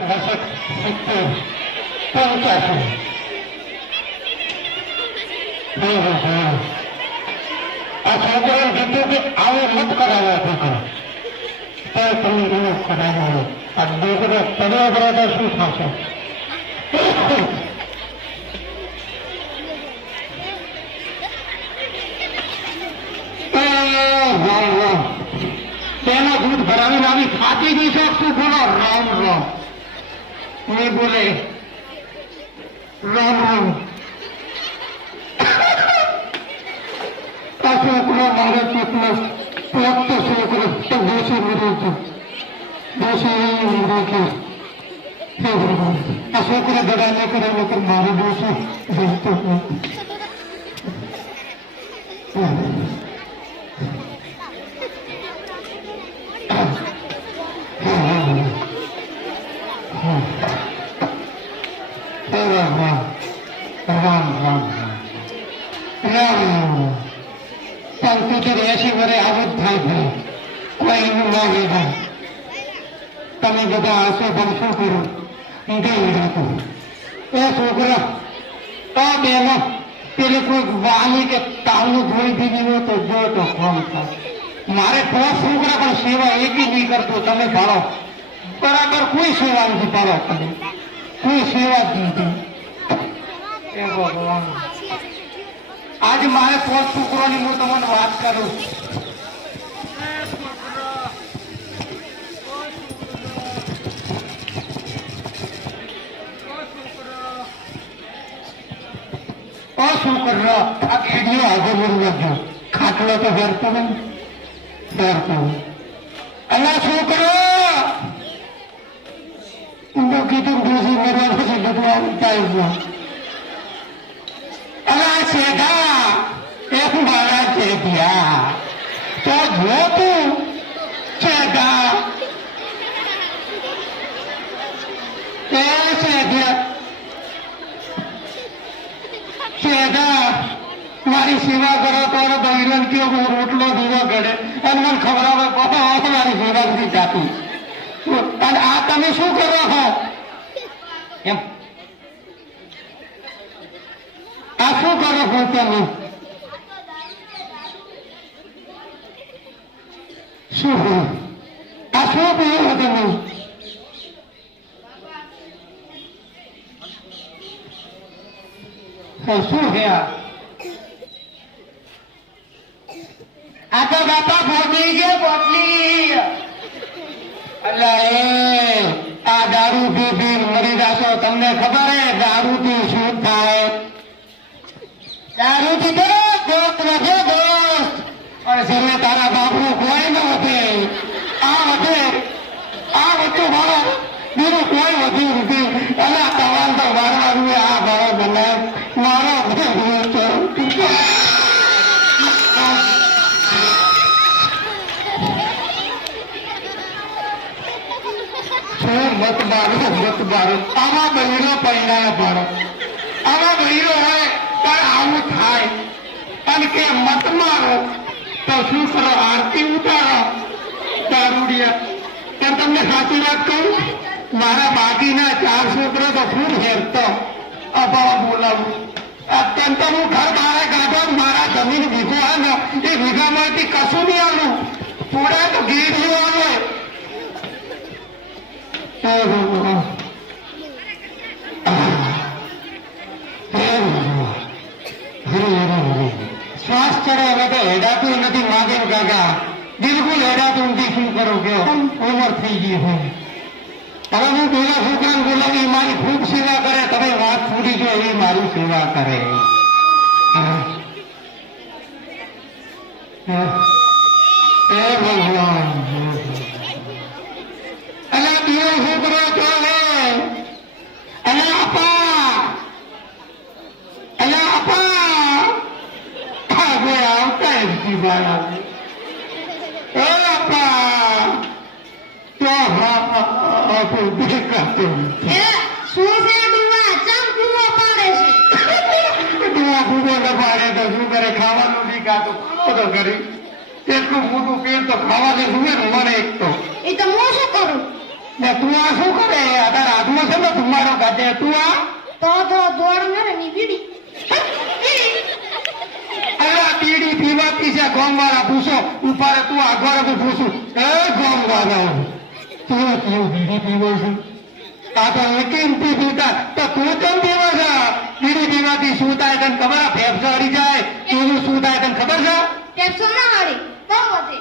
આ છોકરાને કીધું કે આવું મત કરાવો છોકરો તો તમે એવો કરાવો. આ ડોકરો પડ્યો કરે તો શું થશે? તેનો દૂધ ભરાવીને આવી ફાટી ગઈ છે. શું બોલો? રામ રામ. એ બોલે રામ રામ. આ છોકરો મારો છોકરો પ્રાપ્ત છોકરો તો દોષી મર્યો હતો. દોષી મર્યો કે આ છોકરો દડા ન કરે નકર મારો દોષી જતો તમે બધા આંસુ ભરશો કરો એ છોકરા તો બેનો પેલી કોઈ વાલી કે તાવનું ધોઈ દીધી હોય તો જો તો ફોન થાય. મારે પોત છોકરા પણ સેવા એકી નહીં કરતો. તમે ભાડો બરાબર કોઈ સેવા નથી પાડો. તમે કોઈ સેવા જ નથી. એ ભગવાન આજે મારે પોત છોકરોની હું તમને વાત કરું. શું કરો? આ ખેડીઓ આગળ બોલી નાખ્યો. ખાટલો તો ફેરતો નહીં ફેરતો. અલા છોકરો કીધું ડોસી મરવા પછી બધું આવતા ગયો. અલા શેઠા એક મારા શેઠિયા તો જો તું શેઠા એ શેઠિયા મારી સેવા કરો તો બૈરન કે હું રોટલો દીવો ગળે અને મને ખવડાવે મારી સેવા નથી જાતી. અને આ તમે શું કરો છો? એમ આ શું કરો છો તમે? શું આ શું પીવો તમે? શું છે આ તો બાપા બોટલી છે બોટલી. અલ્લા એ આ દારૂ પી મરી જાશો. તમને ખબર હે દારૂ થી શું થાય? દારૂ થી દોસ્ત વધે દોસ્ત. પણ જેને તારા બાપનું કોઈ ન વધે. આ વધે આ વધુ મારો બીજું કોઈ વધ્યું નથી. અને તમારે તો મારવાનું આ ભાવ બને મારો મત મારો આવા બહેરો પરિણામ પાડો. આવા બહેરો હોય પણ આવું થાય. અને કે મત મારો તો શું કરો? આરતી ઉતારો દારૂડિયા. પણ તમને સાચી વાત કહું, મારા બાકીના 4 છોકરો તો ખૂબ હેરતો અભાવ બોલાવું. અત્યંત હું ઘર મારા કાઢો. મારા જમીન વીઘો આવે ને એ વીઘામાંથી કશું નહીં આવું. થોડા તો ગીર જેવું આવે. શ્વાસ ચડે હવે તો હેડાતું નથી. માગેમ કાકા બિલકુલ હેડાતું નથી. શું કરો કે ઉંમર થઈ ગઈ હોય. હવે હું પેલા છોકરાને બોલાવી મારી ખૂબ સેવા કરે. તમે વાત છોડી જો એ મારી સેવા કરે. એ ભગવાન અલા બીજો છોકરો ચાલે. અલા આપા કોઈ આવતા જ બાળા. એ આપા તો દેખાતો શું છે? ડુવા ચમ ડુવો પાડે છે? ડુવા ડુવો ન પાડે તો શું કરે? ખાવાનું નહીં ખાતો તો કરી એટલું મોટું પેટ તો ખાવા દે. શું મને એક તો એ તો હું શું કરું ને? તું આ શું કરે? અત્યારે ગાતે તું આ તો દોડ ને ની બીડી અલા બીડી પીવાતી છે ગોમવાળા પૂછો ઉપાડે તું આગળ પૂછું એ ગોમવાળા તું કેવું બીડી પીવો છું આ તો એકેમ પીતા તો તું કેમ પીવો છે બીડી પીવાથી શું થાય તને ખબર ફેફસા હરી જાય તું શું થાય તને ખબર છે કેપ્સો ના હાડી બહુ વધે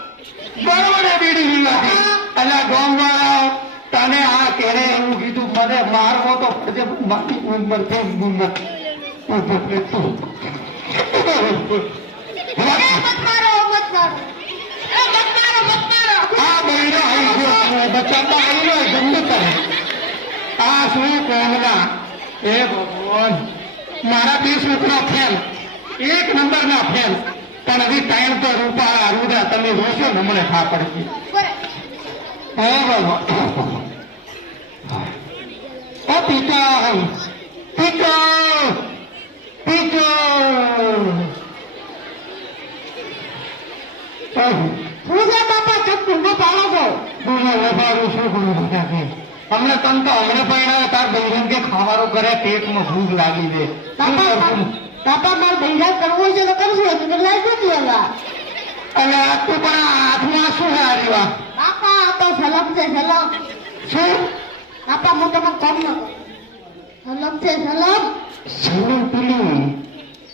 બરોબર બીડી પીવાથી અલા ગોમવાળા તને આ કેરે એવું કીધું મને મારવો તો પડશે મારી ઉંમર છે ઉંમર મારા 20 છોકરા ફેલ 1 નંબર ના ફેલ પણ હજી ટાઈમ તો રૂપા રૂડા તમે જોશો ને મને ખા પડશે પિતા પિતા અમને તન તો હમણે પણ તાર બહેન કે ખાવાનો કરે પેટમાં ભૂખ લાગી છે પાપા મારે બૈરા કરવો છે તો કરશું તો લઈ જતી હવે અને આ તું પણ હાથમાં શું હાર્યું પાપા આ તો સલમ છે સલમ શું પાપા હું તમને કોમ ન સલમ છે સલમ સલમ પેલું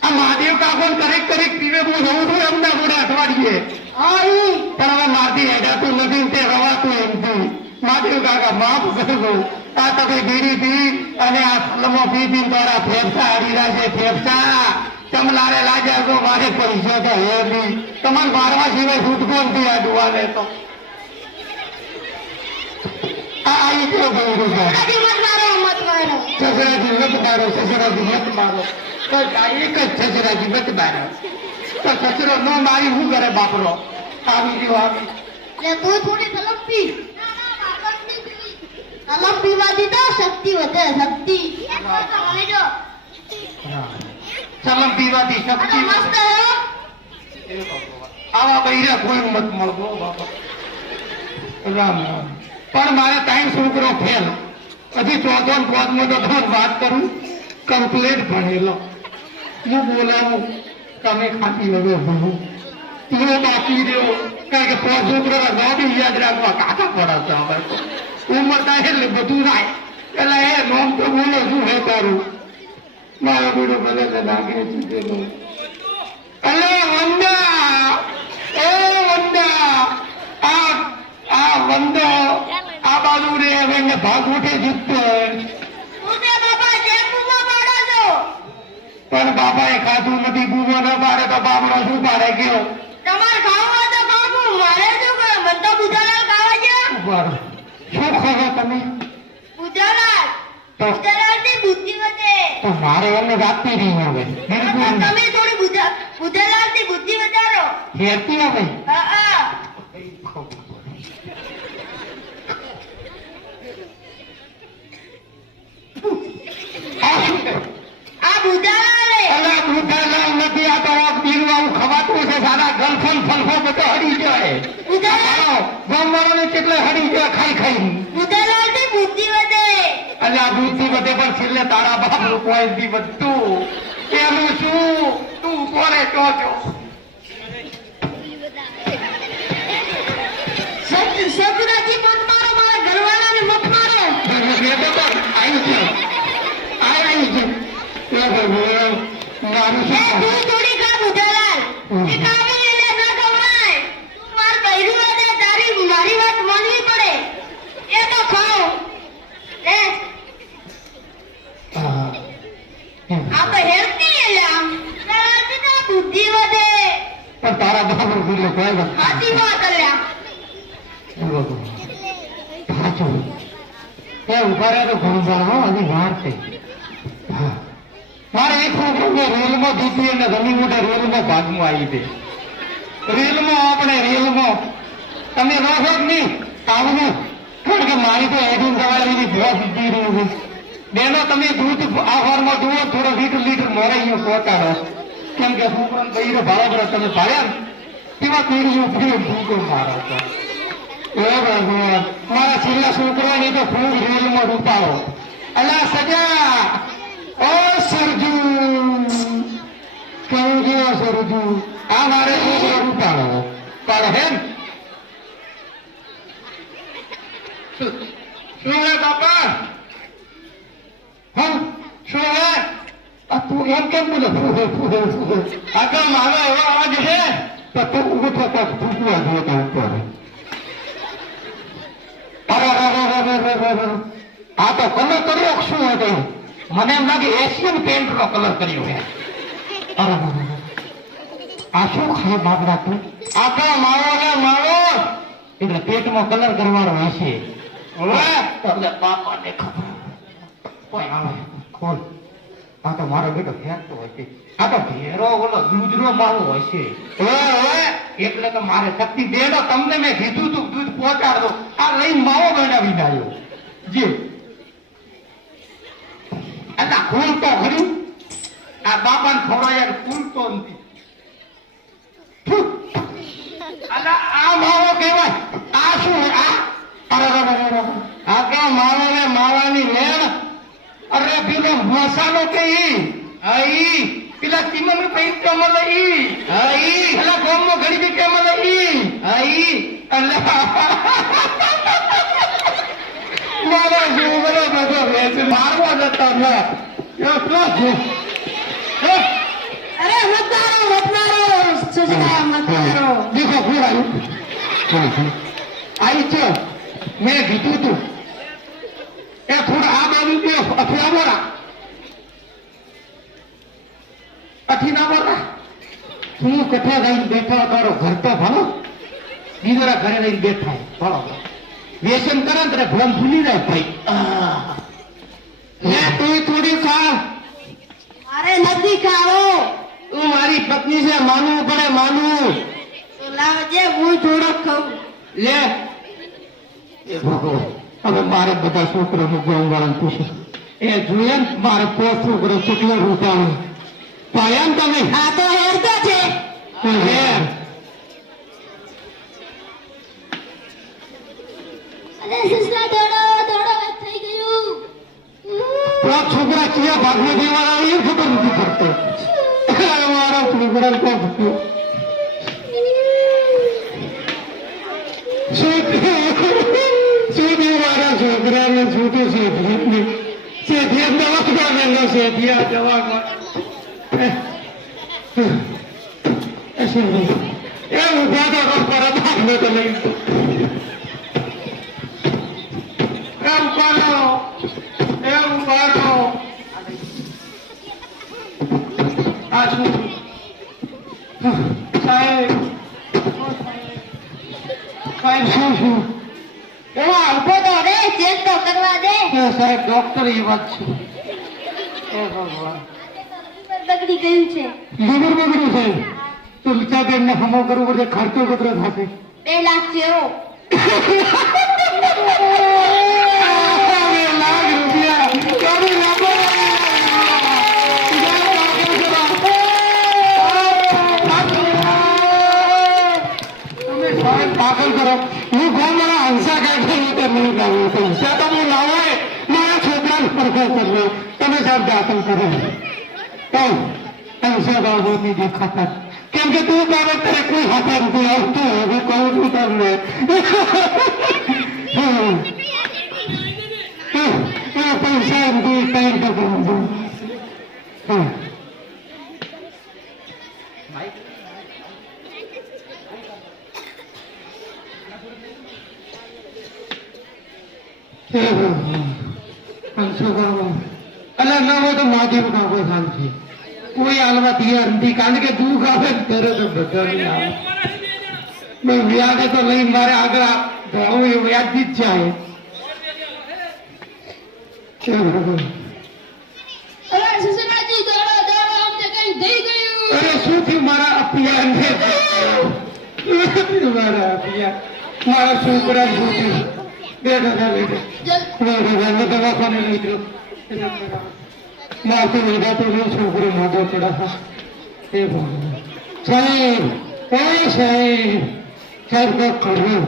આ મહાદેવ કાકો કરે પીવે હું જવું છું એમના જોડે અઠવાડિયે પણ હવે મારથી હેડાતું નથી તે રવાતું એમથી મહાદેવ કાકા માફ કરજો આ તમે બીડી પી અને આ સલમો પી દ્વારા ફેફસા હારી રહ્યા છે ફેફસા ચમલારે લાગ્યા તો મારે પૈસા તો હે નહીં તમારે મારવા સિવાય છૂટકો નથી આ ડુવાને તો આ આવી ગયો ભાઈ મત મારો સસરાજી મત મારો સસરાજી મત મારો તો એક જ સસરાજી મત મારો તો સસરો ન મારી શું કરે બાપરો આવી ગયો આવી લે તું થોડી સલમ પી સલમ પીવાથી તો શક્તિ વધે શક્તિ મને જો સલમ પીવાથી શક્તિ મસ્ત આવા બૈરા કોઈ મત મળવો બાપા રામ રામ પણ મારે ટાઈમ છોકરો ફેલ હજી ચોથો પાંચમો તો તમે વાત કરું કમ્પ્લેટ ભણેલો હું બોલાવું તમે ખાતી વગર ભણું તું બાકી રહ્યો કારણ કે પાંચ છોકરા ન બી યાદ રાખવા કાકા પડે છે હવે તો ઉંમર થાય એટલે બધું થાય એટલે એ નોમ તો બોલો શું હે તારું મારો બેડો ભલે નાખે છે અલે વંદા એ વંદા આ વંદા આ બાજુ રે હવે એને ભાગ ઉઠે જીતતો પણ બાબાએ ખાધું નથી બૂમો ન પાડે તો બાબડો શું પાડે ગયો તમારે ખાવા તો ખાવું મારે શું કરે મને તો બુધાલાલ ખાવા છે બરાબર શું ખબર તમે બુધાલાલ તો બુધાલાલની બુદ્ધિ વધે તો મારે એને રાખતી નહીં હવે બિલકુલ તમે થોડી બુધાલાલની બુદ્ધિ વધારો હેરતી હવે હા આ બુધાલાલ અલા બુધાલાલ નથી આ તો પીરવાવું ખવાતું છે સારા ગલફન ફલફો બધો હરી જાય બુધાલાલ ગામવાળાને કેટલે હરી જાય ખાઈ ખાઈ બુધાલાલની બુદ્ધિ વધે અલ્યા બુદ્ધિ વધે પણ છેલ્લે તારા બાપ નું કોઈ દી વધતું એનું શું તું કોને જોજો સગરાજી મત મારો મારા ઘરવાળાને મત મારો આવી ગયો મારું એ શું તું થોડી ખા બુધાલાલ એ કામે એટલે ન ખવડાય તું માર બૈરું વધે તારી મારી વાત માનવી પડે એ તો ખાઓ લે આ તો હેલ્થી એલા તારાથી તો બુદ્ધિ વધે પણ તારા બાપ નું કોઈ સાચી વાત અલ્યા સાચું એ ઉભા રહ્યા તો ઘણું જાણો હજી વાર છે મારે એક છોકરો રેલમાં જીતી અને ઘણી મોટા રેલમાં ભાગમાં આવી છે રેલમાં આપણે રેલમાં તમે રહો છો નહીં આવવું કારણ કે મારી તો એડિંગ દવાડીની ભેવા સીધી રહ્યું છે બેનો તમે દૂધ આહારમાં જુઓ થોડો લીટર મોરે અહીંયા પહોંચાડો કેમ કે છોકરાને બૈરો ભાડા તમે ભાડ્યા ને તેમાં પેઢી ઉપરી ભૂકો મારો છો મારા છેલ્લા છોકરાની તો ખૂબ રેલમાં રૂપાવો અલા સજા ઓ સરજુ કેવું જેવો સરજુ આ મારે છોકરો ઉતારો પણ હેમ શું હે બાપા હા શું હે આ તું એમ કેમ બોલે આ તો મારો એવો અવાજ છે તો તું ઉભો થતો ફૂટવા જોતો ઉપર આ તો કલર કર્યો શું હતો મને એમ લાગે એશિયન પેન્ટ નો કલર કર્યો હે આ શું ખાય બાપડા તું આ તો મારો હે મારો એટલે પેટમાં કલર કરવાનો હશે હવે તમને બાપાને ખબર કોઈ આવે ખોલ આ તો મારો બેટો ફેંકતો હોય છે આ તો ઘેરો ઓલો દૂધનો મારો હોય છે એટલે તો મારે શક્તિ બેડો તમને મેં કીધું તું દૂધ પહોંચાડો આ લઈને માવો બનાવી આવ્યો જી આ ખોલ તો ખરું આ બાપાને ખવડાય ખુલતો નથી આ માવો કહેવાય આ શું આ આ કે માવો ને માવાની લેણ અરે પેલો મસાલો કે ઈ પેલા તીમમ પૈ કમલ ઈ પેલા ગોમો ઘડી બી કમલ ઈ અલ્લાહ મારો જીવરો બધો વેચ મારવા જતો ન યો તો છે અરે મતદારો સુજના મતદારો દેખો પૂરા આઈ છે મેં કીધું તું એ થોડા આ બાજુ દે અઠિયા બોરા અઠીના બોરા તું કઠા રહીને બેઠા તારો ઘર તો ભણો બીજોરા ઘરે રહીને બેઠા ભણો વ્યસન કરે ને તારે ભ્રમ ભૂલી જાય ભાઈ તું થોડી ખા મારે નથી ખાવો તું મારી પત્ની છે માનવું પડે માનવું તો લાવજે હું થોડો ખાઉં લે એ ભગવાન હવે મારે બધા છોકરાનું ગૌવાળા પૂછે એ જોઈએ ને મારે 5 છોકરો કેટલો રૂપાવે પાયા ને તમે આ તો હેરતો છે હેર અરે સસરા દોડો થઈ ગયું 5 છોકરા કયા ભાગમાં દેવાના એ ખબર નથી પડતો મારા છોકરા કોણ સુધી મારા છોકરાને છૂટું શેઠિયા દવાખાને શેઠિયા દવાખાને એ ઉભા તો પરત આપને તો લઈ એ ઉભારો આ શું સાહેબ શું એવા ઉભો તો રે ચેક તો કરવા દે સાહેબ ડોક્ટર એ વાત છે એ ભગવાન બગડી ગયું છે લીવર બગડ્યું છે તો વિચારને હમો કરવું પડશે ખર્ચો કેટલો થશે 2 લાખ જેવો 2 લાખ રૂપિયા કરી નાખો તમે સાહેબ દાખલ કરો હું ગોમના હંસા કાઢી નહીં લાવું પૈસા તમે લાવો મારા છોકરાને પરખો કરવો તમે સાહેબ દાખલ કરો હંસા બાબતની જે ખાતા કેમ કે તું બાબત તારે કોઈ હાથે નથી આવતું હું કહું છું તમને પૈસા ટાઈમ તો કરું અલા ના હોય તો મહાદેવ કાકો શાંતિ કોઈ હાલવા તૈયાર નથી કારણ કે દુઃખ આવે ત્યારે તો બધા નહીં આવે વ્યાજે તો લઈ મારે આગળ ભણવું એ વ્યાજથી જ જાય અરે સસરાજી દોડો અમને કઈ થઈ ગયું અરે શું થયું મારા અપિયાને મારા અપિયા મારા છોકરા શું થયું દવાખાને લઈ ગયો માથે લીધા તો છોકરો મોટો ચડા એ સાહેબ સાહેબ સાહેબ કર્યું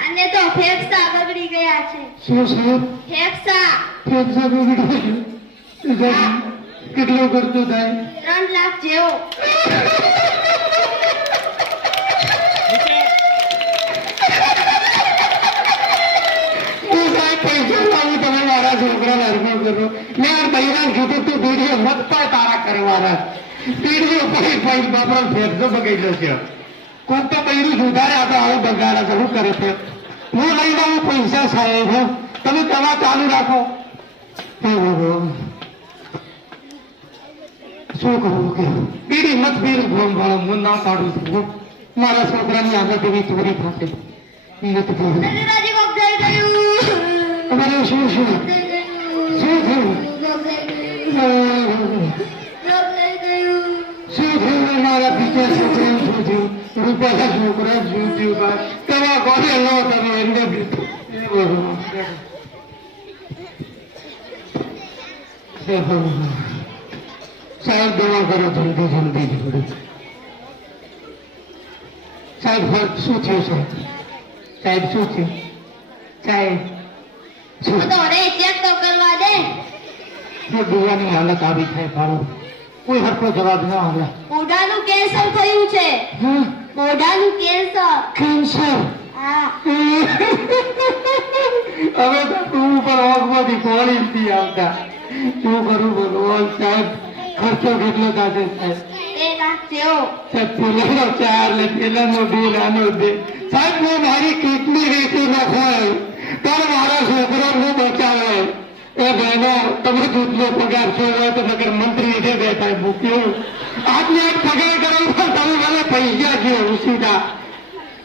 આને તો ફેફસા બગડી ગયા છે. શું સાહેબ ફેફસા ફેફસા બગડી ગયો કેટલો ખર્ચો થાય 3 લાખ જેવો. હું સાહેબ પૈસા લાવું તમે મારા છોકરાને અર્પણ કરો. મેં આ બૈરાન કીધું તું પીડીઓ મત પાય તારા કરવાના પીડીઓ પૈ બાપરો ફેફસો બગડી જશે. કોક તો બૈરું સુધાર્યા તો આવું બગાડા છે. શું કરે છે? હું લઈ લઉં પૈસા સાહેબ, તમે દવા ચાલુ રાખો. શું કરવું કે બીડી મત બીર ભોમ ભાડો હું ના પાડું છું. મારા છોકરાની આગળ એવી ચોરી થશે. નથી થયું. નજરાજી કોક થઈ ગયું. તમારે શું શું શું થયું? શું થયું? મારા બીજા છોકરા શું થયું? રૂપાલા છોકરા શું થયું? દવા કોને લો તમે એમને સાહેબ દવા કરો જલ્દી જલ્દી જોડે. સાહેબ શું થયું? સાહેબ શું થયું? સાહેબ તો રે ચેક તો કરવા દે. ડોવાની હાલત આવી થાય ભાડું કોઈ હરખો જવાબ ના આવે. મોઢાનું કેન્સર થયું છે. મોઢાનું કેન્સર. કેન્સર? હા. હવે તો તું ઉપર ઓગમાંથી કોળી નથી આવતા. શું કરું બોલો સાહેબ? ખર્ચો કેટલો થશે સાહેબ? 2 લાખ જેવો. સાહેબ પેલાનો 4 ને પેલાનો 2 આનો 2. સાહેબ હું મારી કિડની વેચી નાખાય પણ મારા છોકરાને બચાવે. એ બહેનો તમે દૂધનો પગાર છો હોય તો મગર મંત્રી છે બેઠા મૂક્યો આજને એક પગાર કરો પણ તમે મને પૈસા છે સીધા.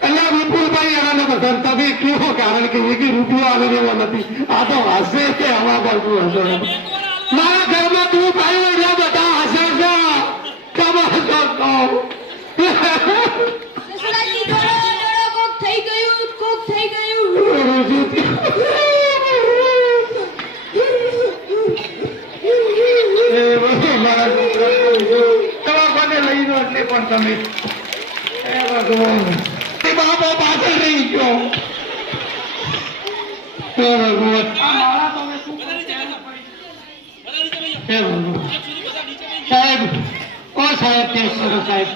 એટલે વિપુલભાઈ એના બધા તમે કયો કારણ કે એક રૂપિયો આવે એવો નથી. આ તો હસે છે હવા બાજુ હસો. મારા ઘરમાં તું ભાઈ એટલે બધા હસે છે. તમે હસો તો સસરાજી દોડો દોડો કોક થઈ ગયું કોક થઈ ગયું. દવાખાને લઈ જાઓ એટલે પણ તમે બાપા પાછળ રહી ગયો. સાહેબ ઓ સાહેબ ટેસ્ટ કરો સાહેબ.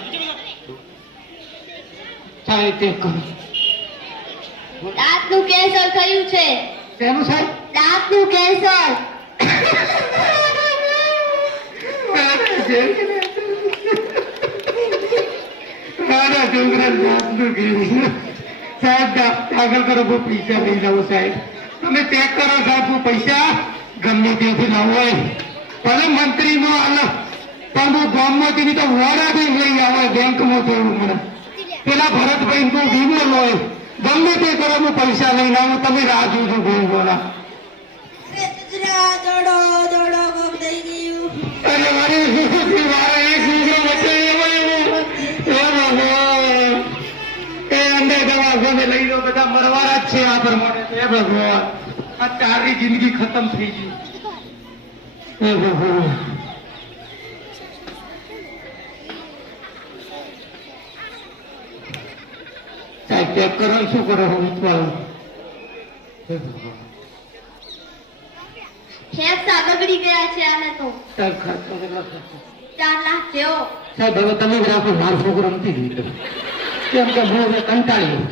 સાહેબ ટેસ્ટ કરો. દાંતનું કેન્સર થયું છે. શેનું સાહેબ? દાંતનું કેન્સર. મારા છોકરા દાંતનું કેન્સર. સાહેબ આગળ કરો હું પૈસા લઈ જાઉં સાહેબ. તમે ચેક કરો સાહેબ. હું પૈસા ગમે ત્યાંથી લાવું હોય ભલે મંત્રી નો આલો પણ હું ગામમાંથી તો વોડા બી લઈ આવે બેંકમાં થોડું મને. પેલા ભરતભાઈ નો વીમો હોય ગમે તે કરો હું પૈસા લઈને આવું. તમે રાહ જોજો ભાઈ બોલા. દોડો દોડો કોક થઈ ગયું. અરે મારે મારા એક છોકરો વચ્ચે એ અંદર દવાખાને લઈ લો બધા મરવાના જ છે આ પ્રમાણે. હે ભગવાન આ તારી જિંદગી ખતમ થઈ ગઈ. હે ભગવાન સાહેબ ચેક કરો શું કરો હું ઉઠવાનું. હે ભગવાન ફેફસા બગડી ગયા છે આને તો. સાહેબ ખર્ચો કેટલો થશે? 4 લાખ જેવો. સાહેબ હવે તમે જ રાખો. મારો છોકરો નથી જોઈતો કેમ કે હું હવે કંટાળી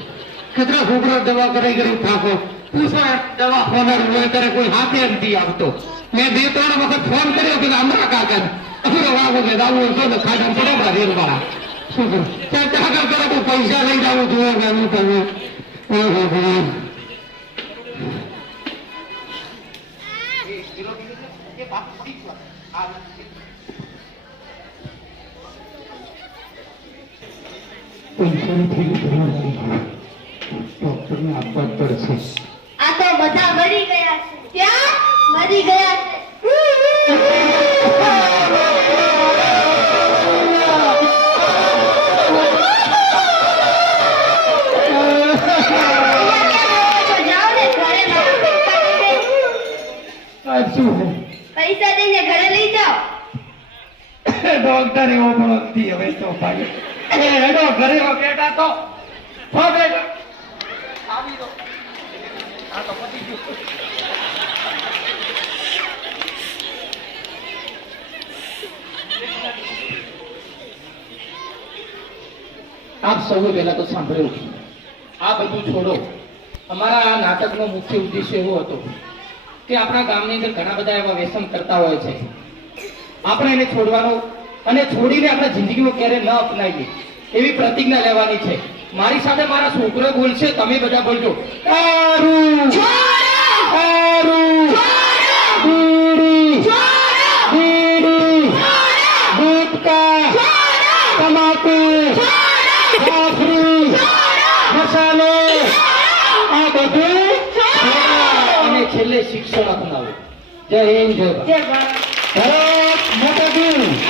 કેટલા છોકરા દવા કરાઈ કરી થાકો. પૂછો દવા ફોનર હોય ત્યારે કોઈ હાથે નથી આવતો. મેં 2-3 વખત ફોન કર્યો કે હમણાં કાકા અસુરો વાગો કે દાવું છો ને ખાડા પડે રેલ વાળા શું કરું સાહેબ આગળ કરો તો પૈસા લઈ જાવું જોવા ગાનું તમે. ડોક્ટરને આપવા જ પડશે. આ તો બધા મરી ગયા છે. ક્યાં મરી ગયા છે? જાઓ ને ઘરે પૈસા દઈને ઘરે લઈ જાઓ. ડોક્ટર એવો પણ નથી હવે તો ભાઈ. એ હેડો ઘરે બેટા તો હો બેટા આવી દો આ તો પતી ગયું આપ સૌએ પહેલા તો સાંભળ્યું આ બધું છોડો અમારા આ નાટકનો મુખ્ય ઉદ્દેશ્ય એવો હતો કે આપણા ગામની અંદર ઘણા બધા એવા વ્યસન કરતા હોય છે આપણે એને છોડવાનો અને છોડીને આપણા જિંદગીમાં ક્યારે ન અપનાવીએ એવી પ્રતિજ્ઞા લેવાની છે મારી સાથે મારા છોકરો બોલશે તમે બધા બોલજો તારું તારું બીડી બીડી ગુટકા તમાકુ કાફરી મસાલો આ બધું અને છેલ્લે શિક્ષણ અપનાવો જય હિન્દ જય ભારત. ભારત માતા કી